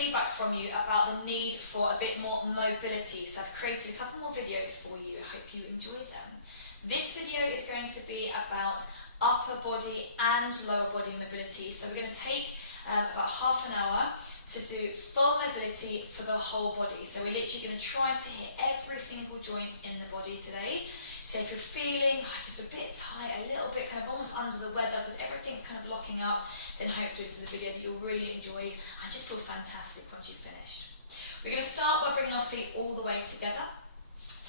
feedback from you about the need for a bit more mobility, so I've created a couple more videos for you. I hope you enjoy them. This video is going to be about upper body and lower body mobility, so we're going to take about half an hour to do full mobility for the whole body. So we're literally going to try to hit every single joint in the body today. So if you're feeling like it's a bit tight, a little bit kind of almost under the weather because everything's kind of locking up, then hopefully this is a video that you'll really enjoy and just feel fantastic once you've finished. We're going to start by bringing our feet all the way together,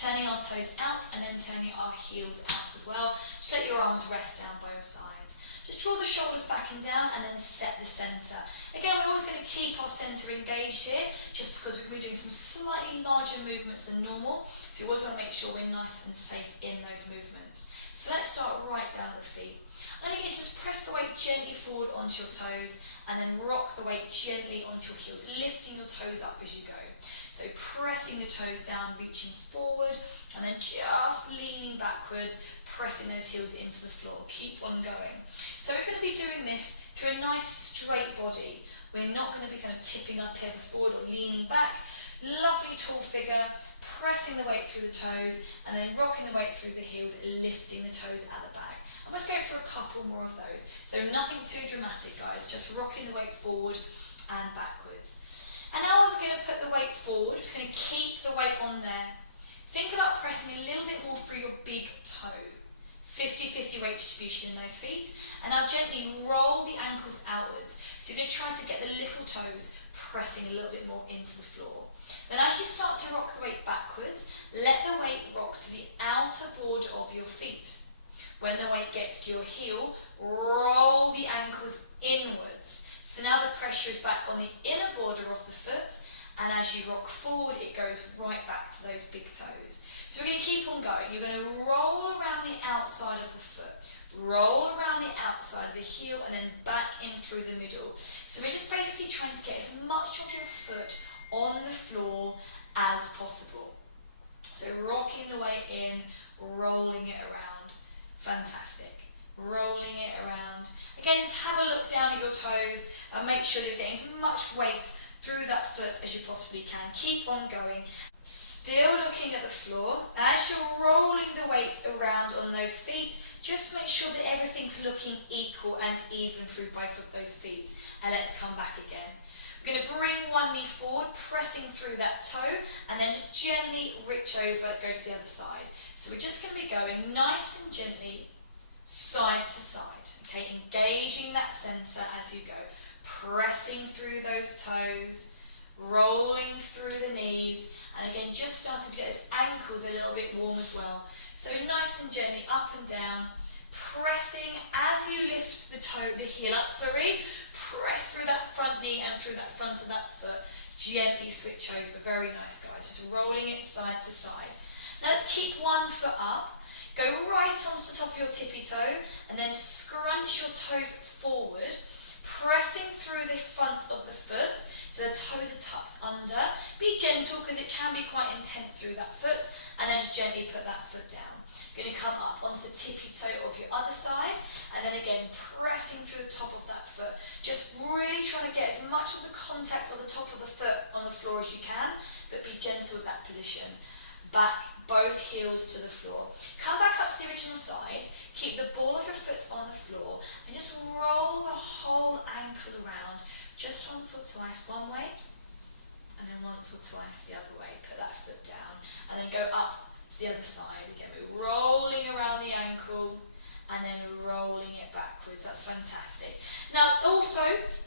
turning our toes out and then turning our heels out as well. Just let your arms rest down by your sides. Just draw the shoulders back and down and then set the centre. Again, we're always going to keep our centre engaged here, just because we're going to be doing some slightly larger movements than normal. So we always want to make sure we're nice and safe in those movements. So let's start right down at the feet. And again, just press the weight gently forward onto your toes and then rock the weight gently onto your heels, lifting your toes up as you go. So pressing the toes down, reaching forward, and then just leaning backwards, pressing those heels into the floor. Keep on going. So we're going to be doing this through a nice straight body. We're not going to be kind of tipping our pelvis forward or leaning back. Lovely tall figure, pressing the weight through the toes, and then rocking the weight through the heels, lifting the toes at the back. And let's go for a couple more of those. So nothing too dramatic, guys, just rocking the weight forward and backwards. And now we're going to put the weight forward, just going to keep the weight on there. Think about pressing a little bit more through your big toe. 50-50 weight distribution in those feet. And now gently roll the ankles outwards. So you're going to try to get the little toes pressing a little bit more into the floor. Then as you start to rock the weight backwards, let the weight rock to the outer border of your feet. When the weight gets to your heel, roll the ankles inwards. So now the pressure is back on the inner border of the foot, and as you rock forward, it goes right back to those big toes. So we're going to keep on going. You're going to roll around the outside of the foot, roll around the outside of the heel, and then back in through the middle. So we're just basically trying to get as much of your foot on the floor as possible. So rocking the weight in, rolling it around. Fantastic. Rolling it around. Again, just have a look down at your toes and make sure you're getting as much weight through that foot as you possibly can. Keep on going. Still looking at the floor. As you're rolling the weight around on those feet, just make sure that everything's looking equal and even through both of those feet. And let's come back again. We're going to bring one knee forward, pressing through that toe, and then just gently reach over, go to the other side. So we're just going to be going nice and gently, side to side, okay, engaging that centre as you go, pressing through those toes, rolling through the knees, and again just starting to get those ankles a little bit warm as well. So nice and gently up and down, pressing as you lift the heel up, press through that front knee and through that front of that foot, gently switch over, very nice guys, just rolling it side to side. Now let's keep one foot up. Go right onto the top of your tippy toe and then scrunch your toes forward, pressing through the front of the foot so the toes are tucked under. Be gentle because it can be quite intense through that foot, and then just gently put that foot down. You're going to come up onto the tippy toe of your other side and then again pressing through the top of that foot. Just really trying to get as much of the contact of the top of the foot on the floor as you can, but be gentle with that position. Back, both heels to the floor. Come back up to the original side, keep the ball of your foot on the floor and just roll the whole ankle around just once or twice one way and then once or twice the other way. Put that foot down and then go up to the other side. Again, we're rolling around the ankle and then rolling it backwards. That's fantastic. Now also,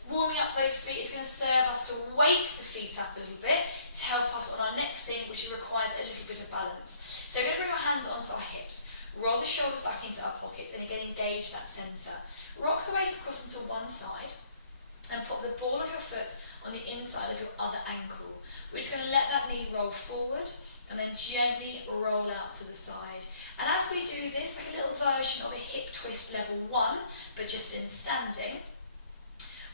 warming up those feet is going to serve us to wake the feet up a little bit to help us on our next thing, which requires a little bit of balance. So we're going to bring our hands onto our hips, roll the shoulders back into our pockets and again engage that centre. Rock the weight across onto one side and put the ball of your foot on the inside of your other ankle. We're just going to let that knee roll forward and then gently roll out to the side. And as we do this, like a little version of a hip twist level 1, but just in standing,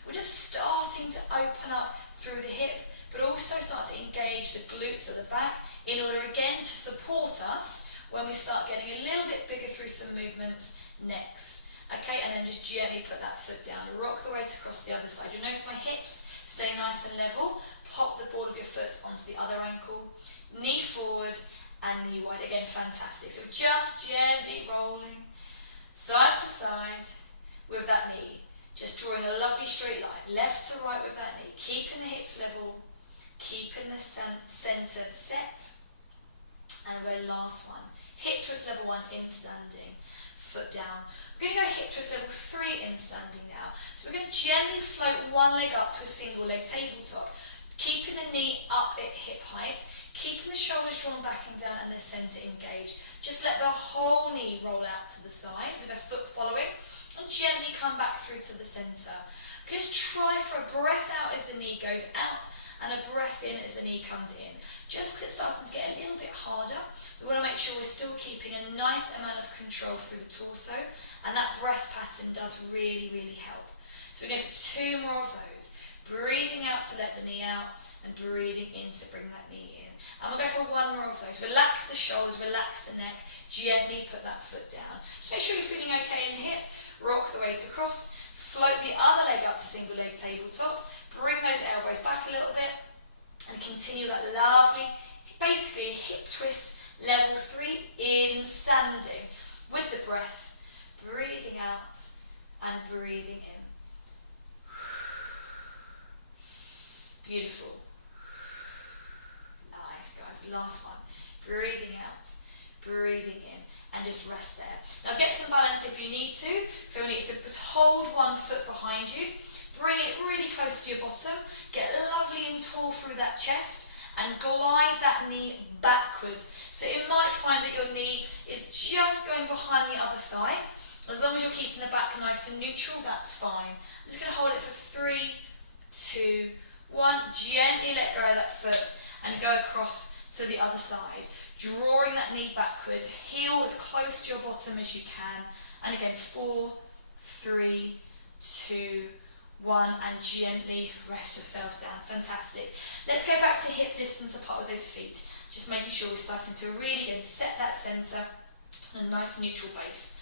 we're just starting to open up through the hip, but also start to engage the glutes at the back in order again to support us when we start getting a little bit bigger through some movements next. Okay, and then just gently put that foot down, rock the weight across the other side. You'll notice my hips Stay nice and level. Pop the ball of your foot onto the other ankle. Knee forward and knee wide. Again, fantastic. So just gently rolling side to side with that knee. Just drawing a lovely straight line, left to right with that knee. Keeping the hips level, keeping the centre set. And very last one. Hip twist level 1 in standing. Foot down. We're going to go hip twist level 3 in standing now. So we're going to gently float one leg up to a single leg tabletop, keeping the knee up at hip height, keeping the shoulders drawn back and down and the centre engaged. Just let the whole knee roll out to the side with a foot following and gently come back through to the centre. Just try for a breath out as the knee goes out and a breath in as the knee comes in. Just because it's starting to get a little bit harder, we want to make sure we're still keeping a nice amount of control through the torso, and that breath pattern does really, really help. So we're going to go for 2 more of those. Breathing out to let the knee out and breathing in to bring that knee in. And we'll go for 1 more of those. Relax the shoulders, relax the neck, gently put that foot down. Just make sure you're feeling okay in the hip. Rock the weight across, float the other leg up to single leg tabletop, bring those elbows back a little bit, and continue that lovely, basically hip twist level 3 in standing with the breath, breathing out and breathing in. Beautiful. Nice, guys. Last one. Breathing out, breathing in, and just rest there. Now get some balance if you need to. So we need to just hold one foot behind you, bring it really close to your bottom, get lovely and tall through that chest, and glide that knee backwards. So you might find that your knee is just going behind the other thigh. As long as you're keeping the back nice and neutral, that's fine. I'm just going to hold it for 3, 2, 1. Gently let go of that foot and go across to the other side. Drawing that knee backwards, heel as close to your bottom as you can. And again, 4, 3, 2, 1, and gently rest yourselves down. Fantastic. Let's go back to hip distance apart with those feet. Just making sure we're starting to really again set that centre and a nice neutral base.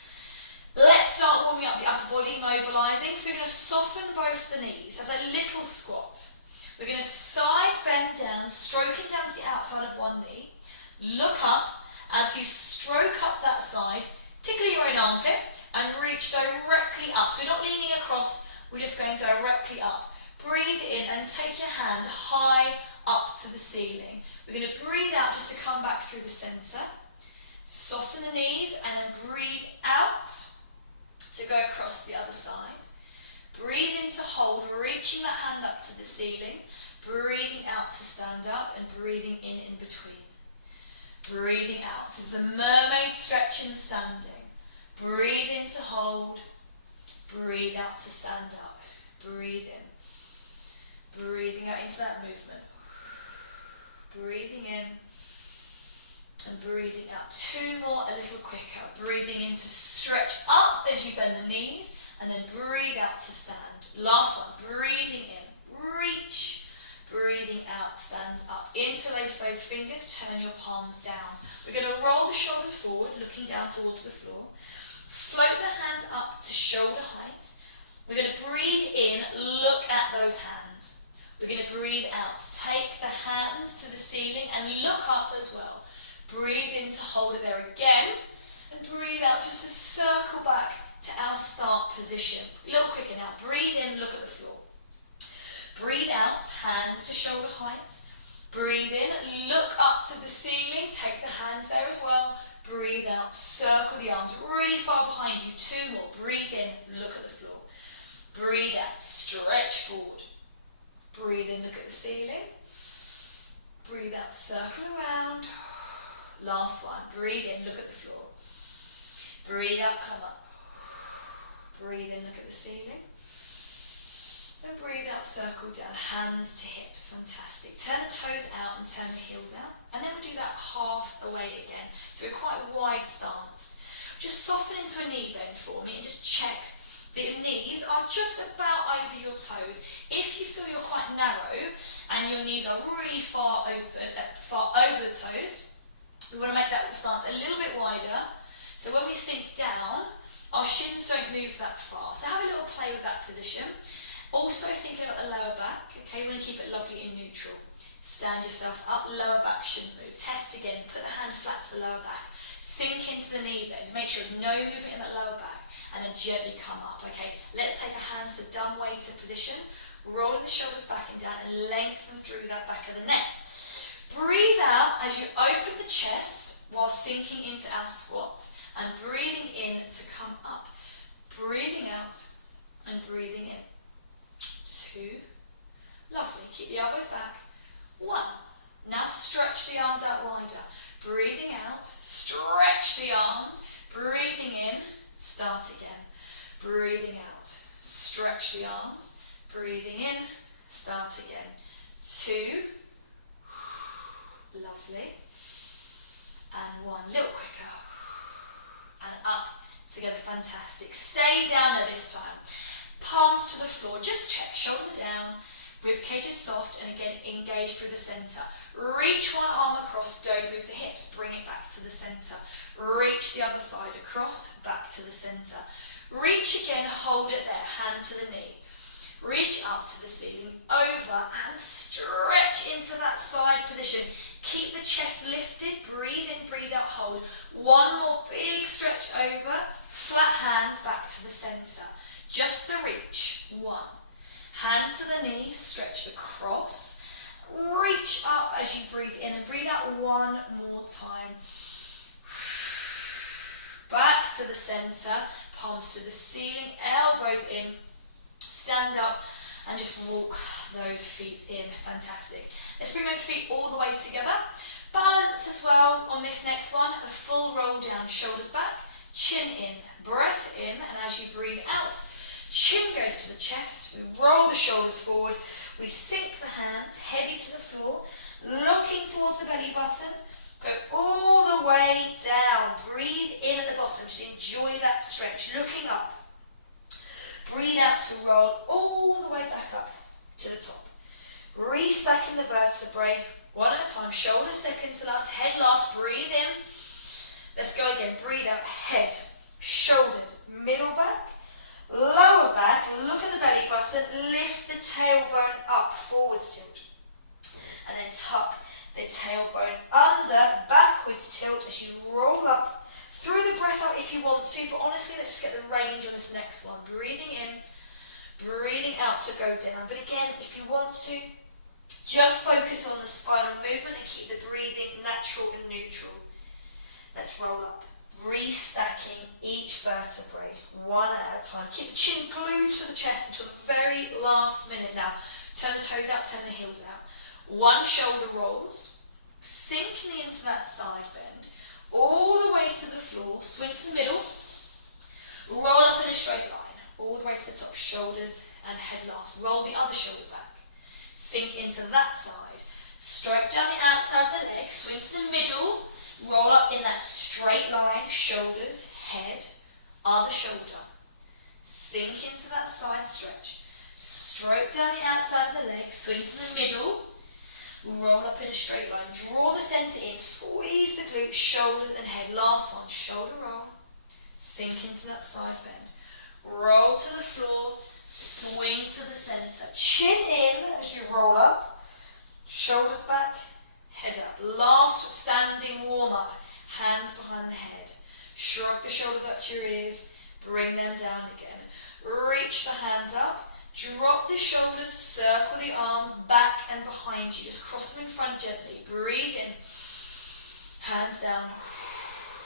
Let's start warming up the upper body, mobilising. So we're going to soften both the knees as a little squat. We're going to side bend down, stroking down to the outside of one knee. Look up as you stroke up that side, tickle your own armpit and reach directly up. So we're not leaning across, we're just going directly up. Breathe in and take your hand high up to the ceiling. We're going to breathe out just to come back through the centre. Soften the knees and then breathe out to go across the other side. Breathe in to hold, reaching that hand up to the ceiling. Breathing out to stand up and breathing in between. Breathing out. This is a mermaid stretch in standing. Breathe in to hold. Breathe out to stand up. Breathe in. Breathing out into that movement. Breathing in and breathing out. 2 more, a little quicker. Breathing in to stretch up as you bend the knees and then breathe out to stand. Last one. Breathing in. Reach. Breathing out, stand up. Interlace those fingers, turn your palms down. We're going to roll the shoulders forward, looking down towards the floor. Float the hands up to shoulder height. We're going to breathe in, look at those hands. We're going to breathe out, take the hands to the ceiling and look up as well. Breathe in to hold it there again. And breathe out just to circle back to our start position. A little quicker now. Breathe in, look at the floor. Breathe out, hands to shoulder height. Breathe in, look up to the ceiling, take the hands there as well. Breathe out, circle the arms really far behind you. 2 more. Breathe in, look at the floor. Breathe out, stretch forward. Breathe in, look at the ceiling. Breathe out, circle around. Last one. Breathe in, look at the floor. Breathe out, come up. Breathe in, look at the ceiling. And breathe out, circle down, hands to hips, fantastic. Turn the toes out and turn the heels out. And then we'll do that half away again. So we're quite a wide stance. Just soften into a knee bend for me and just check that your knees are just about over your toes. If you feel you're quite narrow and your knees are really far open, far over the toes, we want to make that stance a little bit wider. So when we sink down, our shins don't move that far. So have a little play with that position. Also thinking about the lower back, okay, you want to keep it lovely and neutral. Stand yourself up, lower back shouldn't move. Test again, put the hand flat to the lower back. Sink into the knee bend, make sure there's no movement in that lower back, and then gently come up, okay? Let's take our hands to dumb weighted position, rolling the shoulders back and down and lengthen through that back of the neck. Breathe out as you open the chest while sinking into our squat, and breathing in to come up. Breathing out and breathing in. 2. Lovely. Keep the elbows back. 1. Now stretch the arms out wider. Breathing out, stretch the arms. Breathing in, start again. Breathing out, stretch the arms. Breathing in, start again. 2. Lovely. And 1. Little quicker. And up. Together, fantastic. Stay down there this time. Palms to the floor, just check, shoulders down, rib cage is soft, and again, engage through the center. Reach one arm across, don't move the hips, bring it back to the center. Reach the other side across, back to the center. Reach again, hold it there, hand to the knee. Reach up to the ceiling, over, and stretch into that side position. Keep the chest lifted, breathe in, breathe out, hold. One more big stretch over, flat hands back to the center. Just the reach. 1. Hand to the knee, stretch across. Reach up as you breathe in and breathe out one more time. Back to the center, palms to the ceiling, elbows in. Stand up and just walk those feet in. Fantastic. Let's bring those feet all the way together. Balance as well on this next one. A full roll down, shoulders back, chin in, breath in, and as you breathe out, chin goes to the chest, we roll the shoulders forward, we sink the hands heavy to the floor, looking towards the belly button, go all the way down, breathe in at the bottom, just enjoy that stretch, looking up, breathe out to roll all the way back up to the top, restacking the vertebrae, one at a time, shoulders second to last, head last, breathe in, let's go again, breathe out, head, shoulders, middle back, lower back, look at the belly button, lift the tailbone up, forwards tilt. And then tuck the tailbone under, backwards tilt as you roll up, through the breath out if you want to, but honestly, let's just get the range on this next one. Breathing in, breathing out to go down. But again, if you want to, just focus on the spinal movement and keep the breathing natural and neutral. Let's roll up. Restacking each vertebrae, one at a time. Keep the chin glued to the chest until the very last minute. Now, turn the toes out, turn the heels out. One shoulder rolls, sink knee into that side bend, all the way to the floor, swing to the middle, roll up in a straight line, all the way to the top, shoulders and head last. Roll the other shoulder back, sink into that side, stroke down the outside of the leg, swing to the middle, roll up in that straight line, shoulders, head, other shoulder. Sink into that side stretch. Stroke down the outside of the leg, swing to the middle, roll up in a straight line. Draw the center in, squeeze the glutes, shoulders and head. Last one, shoulder roll. Sink into that side bend. Roll to the floor, swing to the center. Chin in as you roll up, shoulders back, head up. Last standing warm up, hands behind the head. Shrug the shoulders up to your ears, bring them down again. Reach the hands up, drop the shoulders, circle the arms back and behind you. Just cross them in front gently. Breathe in, hands down.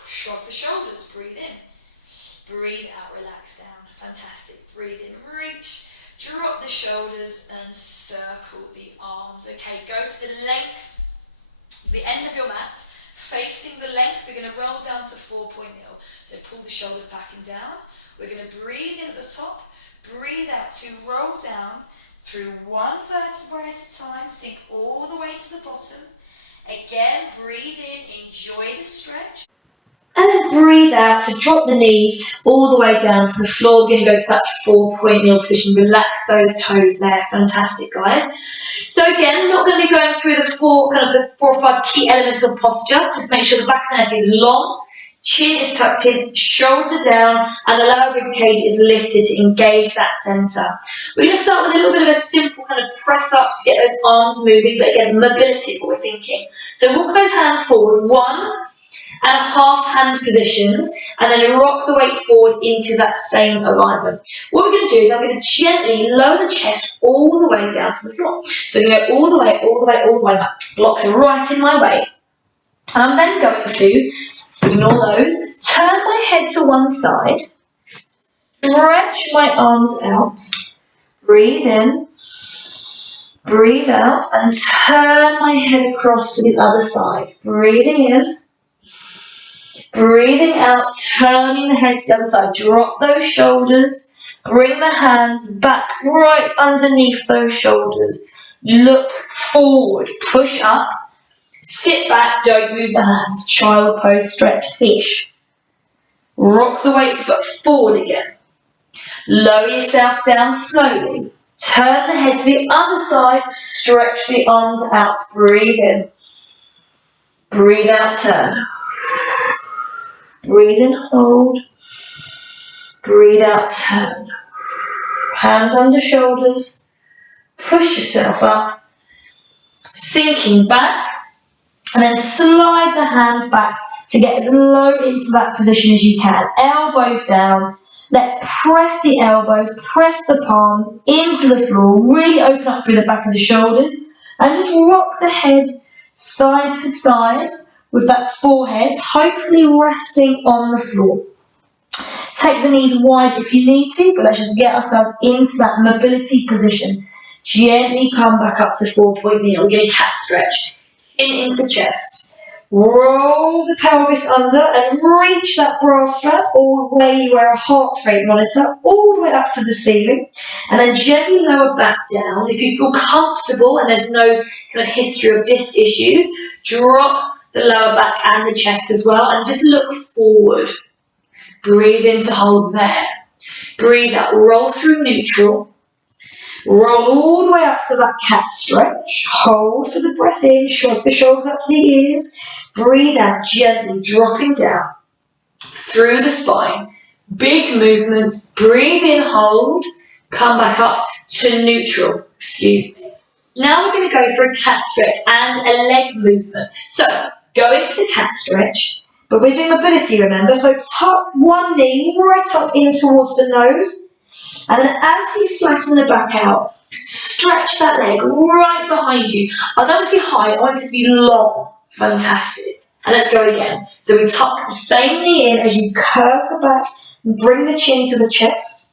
Shrug the shoulders, breathe in. Breathe out, relax down. Fantastic. Breathe in, reach. Drop the shoulders and circle the arms. Okay, go to the length, the end of your mat, facing the length. We're going to roll down to 4-point kneel. So pull the shoulders back and down. We're going to breathe in at the top, breathe out to roll down through one vertebrae at a time. Sink all the way to the bottom. Again, breathe in, enjoy the stretch. And then breathe out to drop the knees all the way down to the floor. We're going to go to that 4-point kneel position. Relax those toes there. Fantastic, guys. So again, I'm not going to be going through the 4 or 5 key elements of posture. Just make sure the back of the neck is long, Chin is tucked in, shoulders are down, and the lower rib cage is lifted to engage that centre. We're going to start with a little bit of a simple kind of press up to get those arms moving, but again, mobility is what we're thinking. So walk those hands forward, 1.5 hand positions, and then rock the weight forward into that same alignment. What we're going to do is I'm going to gently lower the chest all the way down to the floor. So we're going to go all the way, all the way, all the way back. Blocks are right in my way. And I'm then going to ignore those. Turn my head to one side. Stretch my arms out. Breathe in. Breathe out. And turn my head across to the other side. Breathing in. Breathing out. Turning the head to the other side. Drop those shoulders. Bring the hands back right underneath those shoulders. Look forward. Push up. Sit back, don't move the hands. Child pose, stretch, fish. Rock the weight foot forward again. Lower yourself down slowly. Turn the head to the other side. Stretch the arms out. Breathe in. Breathe out, turn. Breathe in, hold. Breathe out, turn. Hands under shoulders. Push yourself up. Sinking back. And then slide the hands back to get as low into that position as you can. Elbows down. Let's press the elbows, press the palms into the floor. Really open up through the back of the shoulders. And just rock the head side to side with that forehead, hopefully resting on the floor. Take the knees wide if you need to, but let's just get ourselves into that mobility position. Gently come back up to 4-point kneel. We're going to cat stretch. Chin into chest. Roll the pelvis under and reach that bra strap all the way. You wear a heart rate monitor all the way up to the ceiling, and then gently lower back down. If you feel comfortable and there's no kind of history of disc issues, drop the lower back and the chest as well, and just look forward. Breathe in to hold there. Breathe out. Roll through neutral. Roll all the way up to that cat stretch. Hold for the breath in. Shrug the shoulders up to the ears. Breathe out, gently dropping down through the spine. Big movements. Breathe in, hold. Come back up to neutral. Excuse me. Now we're going to go for a cat stretch and a leg movement. So go into the cat stretch. But we're doing mobility, remember? So tuck one knee right up in towards the nose. And then as you flatten the back out, stretch that leg right behind you. I don't want it to be high, I want it to be long. Fantastic. And let's go again. So we tuck the same knee in as you curve the back and bring the chin to the chest.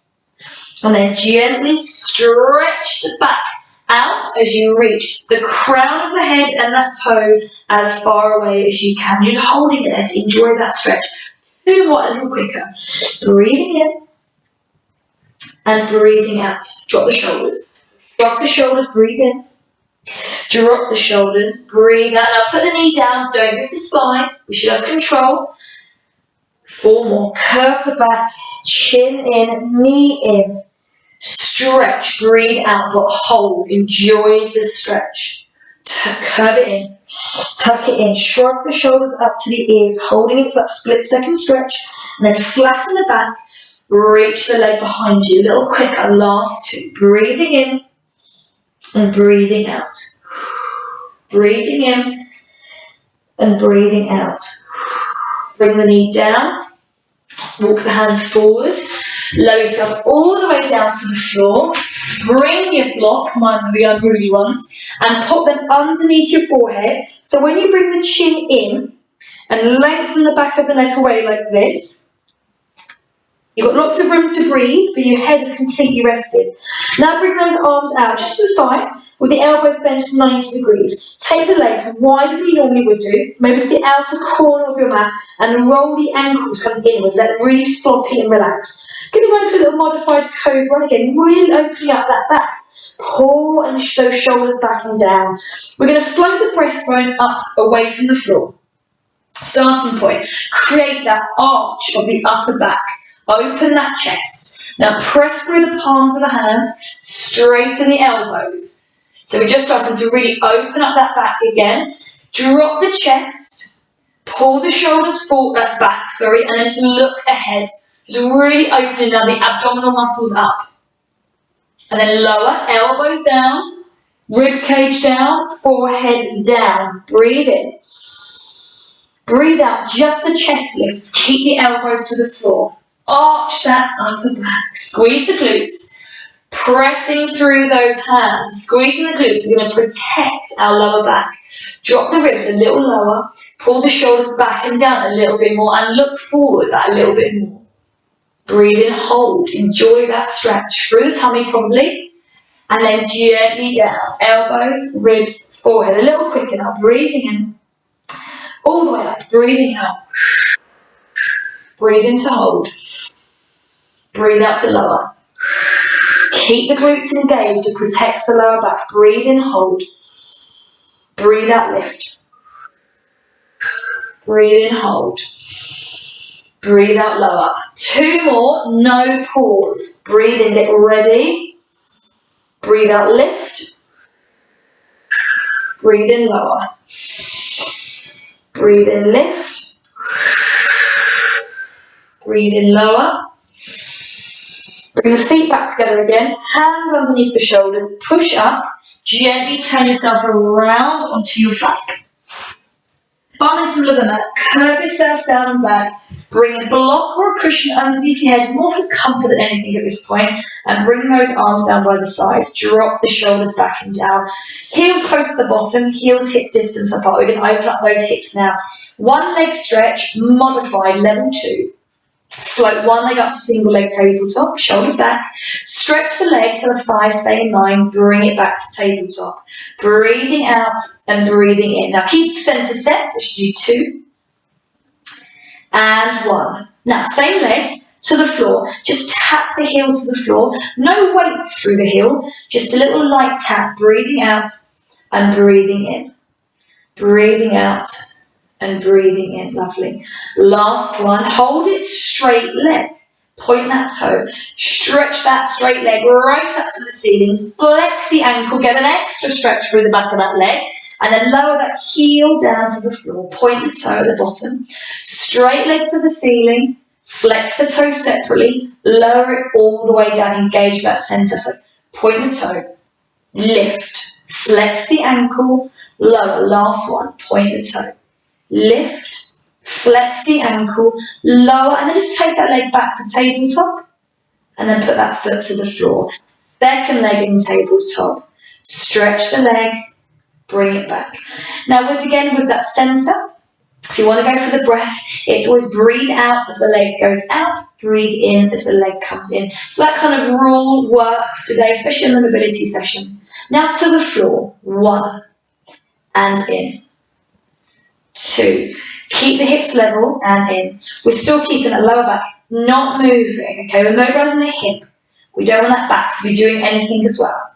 And then gently stretch the back out as you reach the crown of the head and that toe as far away as you can. You're just holding it there to enjoy that stretch. Do more, a little quicker. Breathing in. And breathing out. Drop the shoulders. Drop the shoulders, breathe in. Drop the shoulders, breathe out. Now put the knee down, don't move the spine. We should have control. 4 more. Curve the back, chin in, knee in. Stretch, breathe out, but hold. Enjoy the stretch. Curve it in. Tuck it in. Shrug the shoulders up to the ears, holding it for that split-second stretch. And then flatten the back. Reach the leg behind you, a little quicker, last 2. Breathing in and breathing out. Breathing in and breathing out. Bring the knee down, walk the hands forward, lower yourself all the way down to the floor. Bring your blocks, mine are the unruly ones, and put them underneath your forehead. So when you bring the chin in and lengthen the back of the neck away like this, you've got lots of room to breathe, but your head is completely rested. Now bring those arms out just to the side, with the elbows bent to 90 degrees. Take the legs wider than you normally would do, maybe to the outer corner of your mat, and roll the ankles kind of inwards. Let them really floppy and relax. Going to go into a little modified cobra again, really opening up that back. Pull and those shoulders back and down. We're going to flow the breastbone up away from the floor. Starting point. Create that arch of the upper back. Open that chest. Now press through the palms of the hands, straighten the elbows. So we're just starting to really open up that back again. Drop the chest, Pull the shoulders back, and then just look ahead. Just really opening now the abdominal muscles up. And then lower, elbows down, rib cage down, forehead down. Breathe in. Breathe out, just the chest lifts. Keep the elbows to the floor. Arch that upper back. Squeeze the glutes. Pressing through those hands. Squeezing the glutes is going to protect our lower back. Drop the ribs a little lower. Pull the shoulders back and down a little bit more and look forward a little bit more. Breathe in, hold. Enjoy that stretch through the tummy probably. And then gently down. Elbows, ribs, forehead. A little quicker now. Breathing in. All the way up. Breathing out. Breathe in to hold. Breathe out to lower. Keep the glutes engaged. It protects the lower back. Breathe in, hold. Breathe out, lift. Breathe in, hold. Breathe out, lower. 2 more, no pause. Breathe in, get ready. Breathe out, lift. Breathe in, lower. Breathe in, lift. Breathe in, lower. Bring the feet back together again. Hands underneath the shoulders. Push up. Gently turn yourself around onto your back. Bum in front of the mat. Curve yourself down and back. Bring a block or a cushion underneath your head, more for comfort than anything at this point. And bring those arms down by the sides. Drop the shoulders back and down. Heels close to the bottom. Heels hip distance apart. We're going to open up those hips now. 1 leg stretch, modified, level 2. Float 1 leg up to single leg tabletop, shoulders back. Stretch the leg so the thighs stay in line. Bring it back to tabletop. Breathing out and breathing in. Now keep the center set. Let's do 2 and 1. Now same leg to the floor. Just tap the heel to the floor. No weight through the heel. Just a little light tap. Breathing out and breathing in. Breathing out and breathing in. Lovely. Last one. Hold it straight leg. Point that toe. Stretch that straight leg right up to the ceiling. Flex the ankle. Get an extra stretch through the back of that leg. And then lower that heel down to the floor. Point the toe at the bottom. Straight leg to the ceiling. Flex the toe separately. Lower it all the way down. Engage that center. So point the toe. Lift. Flex the ankle. Lower. Last one. Point the toe. Lift, flex the ankle, lower, and then just take that leg back to tabletop, and then put that foot to the floor. Second leg in tabletop, stretch the leg, bring it back. Now with that center, if you want to go for the breath, it's always breathe out as the leg goes out, breathe in as the leg comes in. So that kind of rule works today, especially in the mobility session. Now to the floor, 1 and in. 2. Keep the hips level and in. We're still keeping that lower back, not moving. Okay, we're mobilizing the hip. We don't want that back to be doing anything as well.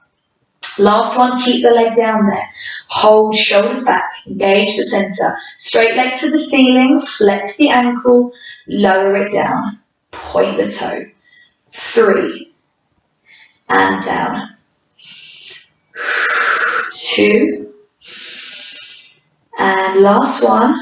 Last one, keep the leg down there. Hold shoulders back, engage the center. Straight leg to the ceiling, flex the ankle, lower it down. Point the toe. 3 and down. 2. And last one,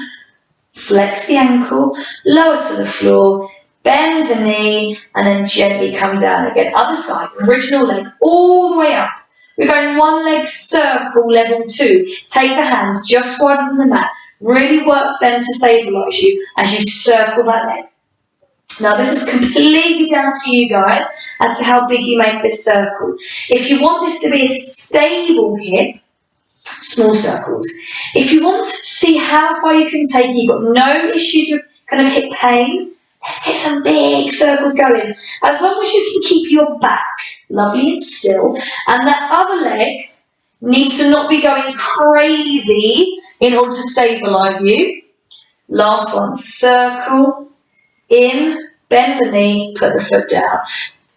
flex the ankle, lower to the floor, bend the knee, and then gently come down again. Other side, original leg, all the way up. We're going 1 leg circle, level 2. Take the hands just wide on the mat. Really work them to stabilise you as you circle that leg. Now this is completely down to you guys as to how big you make this circle. If you want this to be a stable hip, small circles. If you want to see how far you can take, you've got no issues with kind of hip pain, let's get some big circles going. As long as you can keep your back lovely and still, and that other leg needs to not be going crazy in order to stabilise you. Last one, circle, in, bend the knee, put the foot down.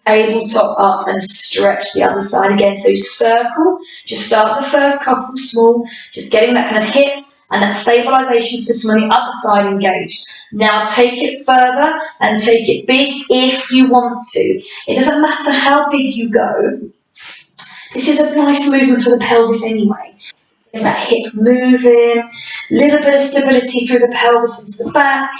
Tabletop up and stretch the other side again. So circle, just start the first couple small, just getting that kind of hip and that stabilisation system on the other side engaged. Now take it further and take it big if you want to. It doesn't matter how big you go. This is a nice movement for the pelvis anyway. that hip moving, little bit of stability through the pelvis into the back.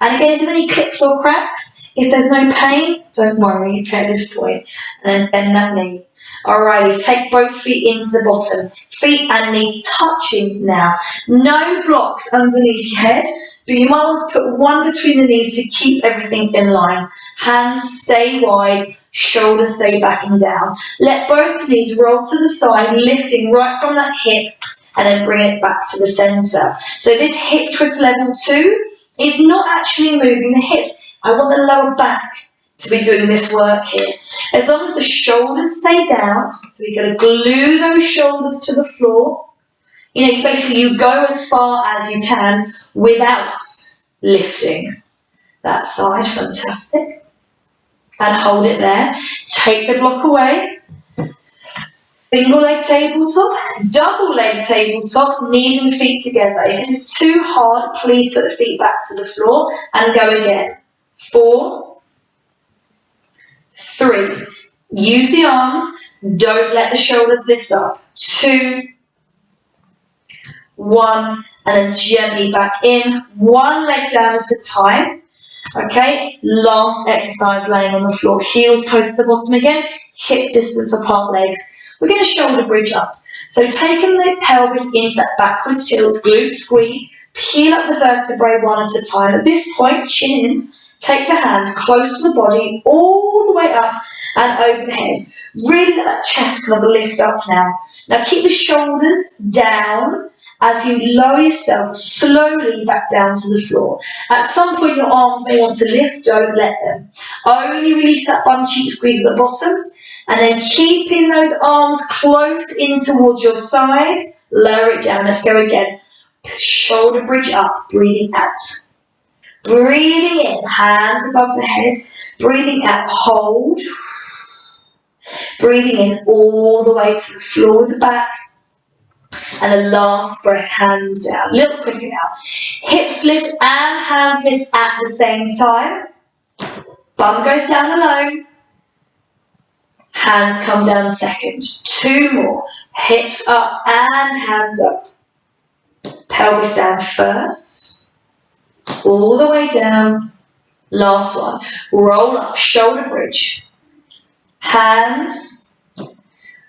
And again, if there's any clicks or cracks, if there's no pain, don't worry, okay, at this point. And then bend that knee. Alrighty, take both feet into the bottom. Feet and knees touching now. No blocks underneath your head, but you might want to put one between the knees to keep everything in line. Hands stay wide, shoulders stay back and down. Let both knees roll to the side, lifting right from that hip, and then bring it back to the centre. So this hip twist level 2 is not actually moving the hips. I want the lower back to be doing this work here. As long as the shoulders stay down, so you're going to glue those shoulders to the floor. You go as far as you can without lifting that side. Fantastic. And hold it there. Take the block away. Single leg tabletop, double leg tabletop, knees and feet together. If this is too hard, please put the feet back to the floor and go again. 4, 3. Use the arms, don't let the shoulders lift up. 2, 1, and then gently back in. One leg down at a time. Okay, last exercise laying on the floor. Heels close to the bottom again, hip distance apart legs. We're going to shoulder bridge up. So taking the pelvis into that backwards tilt, glute squeeze, peel up the vertebrae one at a time. At this point, chin in, take the hands close to the body, all the way up and overhead. Really let that chest kind of lift up now. Now keep the shoulders down as you lower yourself slowly back down to the floor. At some point your arms may want to lift, don't let them. Only release that bum cheek squeeze at the bottom. And then keeping those arms close in towards your side, lower it down. Let's go again. Shoulder bridge up, breathing out. Breathing in, hands above the head. Breathing out, hold. Breathing in all the way to the floor with the back. And the last breath, hands down. A little quicker now. Hips lift and hands lift at the same time. Bum goes down alone. Hands come down second. 2 more. Hips up and hands up. Pelvis down first. All the way down. Last one. Roll up, shoulder bridge. Hands.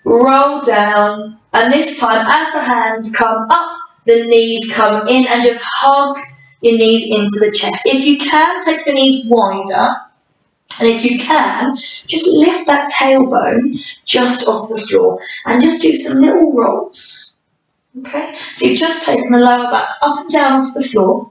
Roll down. And this time, as the hands come up, the knees come in and just hug your knees into the chest. If you can, take the knees wider. And if you can, just lift that tailbone just off the floor and just do some little rolls. Okay? So you've just taken the lower back up and down off the floor,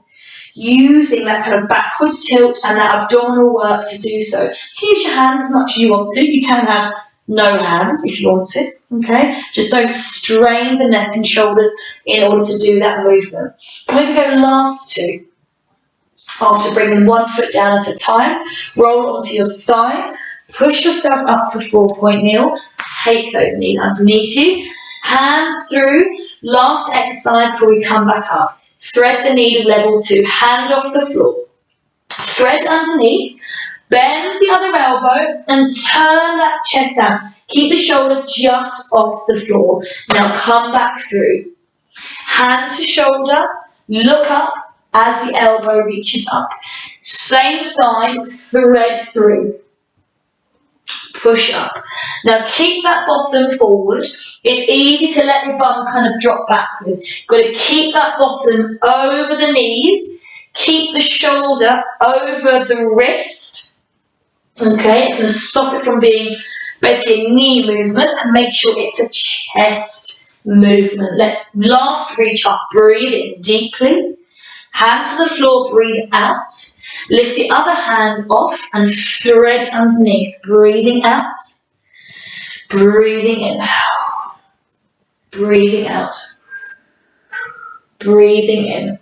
using that kind of backwards tilt and that abdominal work to do so. You can use your hands as much as you want to. You can have no hands if you want to. Okay? Just don't strain the neck and shoulders in order to do that movement. Maybe go last 2. After bringing one foot down at a time, roll onto your side, push yourself up to 4-point kneel, take those knees underneath you, hands through, last exercise before we come back up. Thread the needle level 2, hand off the floor, thread underneath, bend the other elbow and turn that chest down. Keep the shoulder just off the floor. Now come back through. Hand to shoulder, look up, as the elbow reaches up. Same side, thread through. Push up. Now keep that bottom forward. It's easy to let the bum kind of drop backwards. Got to keep that bottom over the knees. Keep the shoulder over the wrist. Okay, it's going to stop it from being basically a knee movement and make sure it's a chest movement. Let's last reach up. Breathe in deeply. Hand to the floor, breathe out. Lift the other hand off and thread underneath. Breathing out. Breathing in. Breathing out. Breathing in.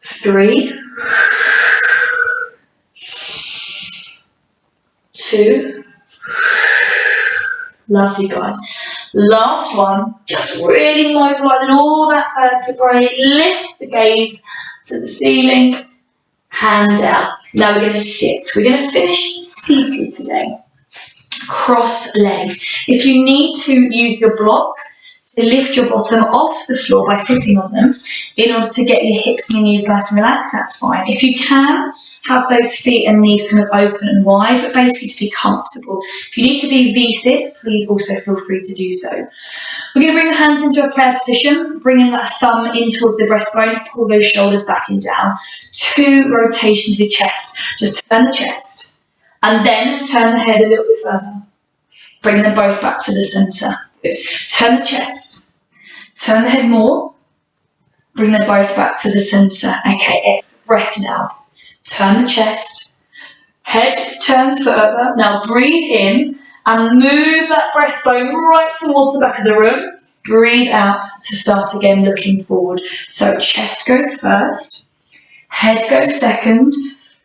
3. 2. Lovely, guys. Last one, just really mobilising all that vertebrae. Lift the gaze to the ceiling, hand out. Now we're going to sit. We're going to finish seated today. Cross legged. If you need to use your blocks Lift your bottom off the floor by sitting on them in order to get your hips and your knees nice and relaxed. That's fine. If you can, have those feet and knees kind of open and wide, but basically to be comfortable. If you need to be V-sit, please also feel free to do so. We're going to bring the hands into a prayer position, bringing that thumb in towards the breastbone, pull those shoulders back and down. 2 rotations of your chest. Just turn the chest and then turn the head a little bit further. Bring them both back to the centre. Good. Turn the chest. Turn the head more. Bring them both back to the centre. Okay, breath now. Turn the chest. Head turns further. Now breathe in and move that breastbone right towards the back of the room. Breathe out to start again, looking forward. So chest goes first. Head goes second.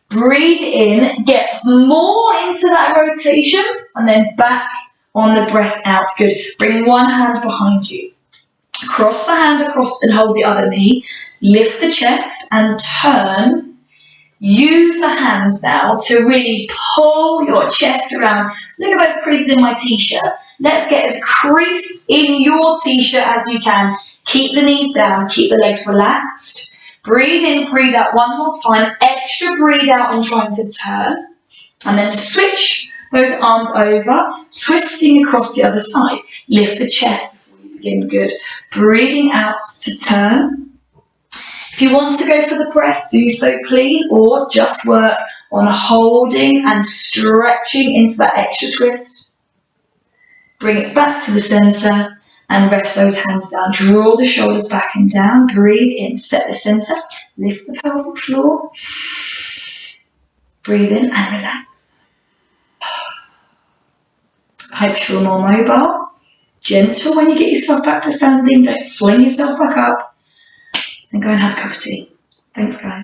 Breathe in. Get more into that rotation and then back on the breath out. Good. Bring one hand behind you. Cross the hand across and hold the other knee. Lift the chest and turn. Use the hands now to really pull your chest around. Look at those creases in my t-shirt. Let's get as creased in your t-shirt as you can. Keep the knees down. Keep the legs relaxed. Breathe in, breathe out one more time. Extra breathe out and trying to turn. And then switch those arms over, twisting across the other side. Lift the chest before you begin. Good. Breathing out to turn. If you want to go for the breath, do so please, or just work on holding and stretching into that extra twist. Bring it back to the centre and rest those hands down. Draw the shoulders back and down. Breathe in, set the centre, lift the pelvic floor. Breathe in and relax. I hope you feel more mobile. Gentle when you get yourself back to standing. Don't fling yourself back up. And go and have a cup of tea. Thanks, guys.